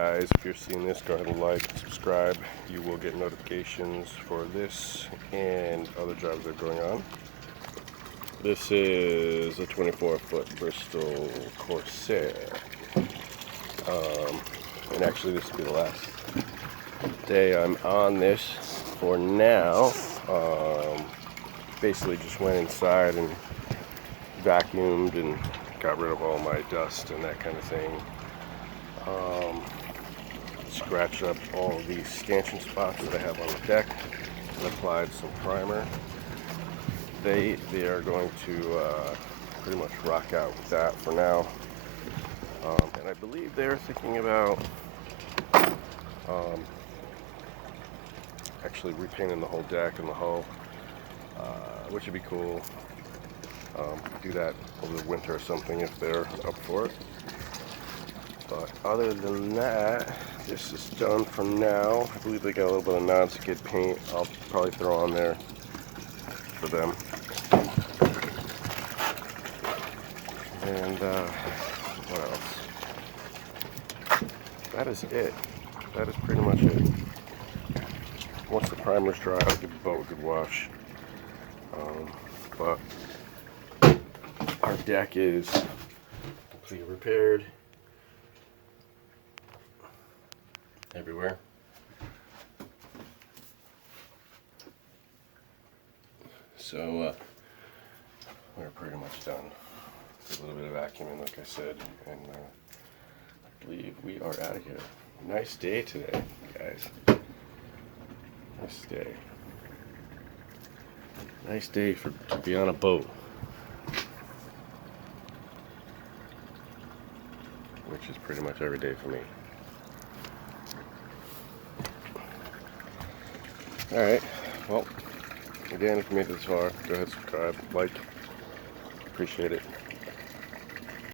guys, if you're seeing this, go ahead and like and subscribe. You will get notifications for this and other jobs that are going on. This is a 24-foot Bristol Corsair. And actually this will be the last day I'm on this for now. Basically just went inside and vacuumed and got rid of all my dust and that kind of thing. Scratched up all of these stanchion spots that I have on the deck and applied some primer. They are going to pretty much rock out with that for now. And I believe they're thinking about actually repainting the whole deck and the hull, which would be cool. Do that over the winter or something if they're up for it. But other than that, this is done for now. I believe they got a little bit of non-skid paint I'll probably throw on there for them. And what else? That is it. That is pretty much it. Once the primer's dry, I'll give the boat a good wash. But our deck is completely repaired everywhere. So we're pretty much done. A little bit of vacuuming, like I said, and I believe we are out of here. Nice day today, guys. Nice day. Nice day to be on a boat. Which is pretty much every day for me. Alright, well, again, if you made it this far, go ahead, subscribe, like, appreciate it.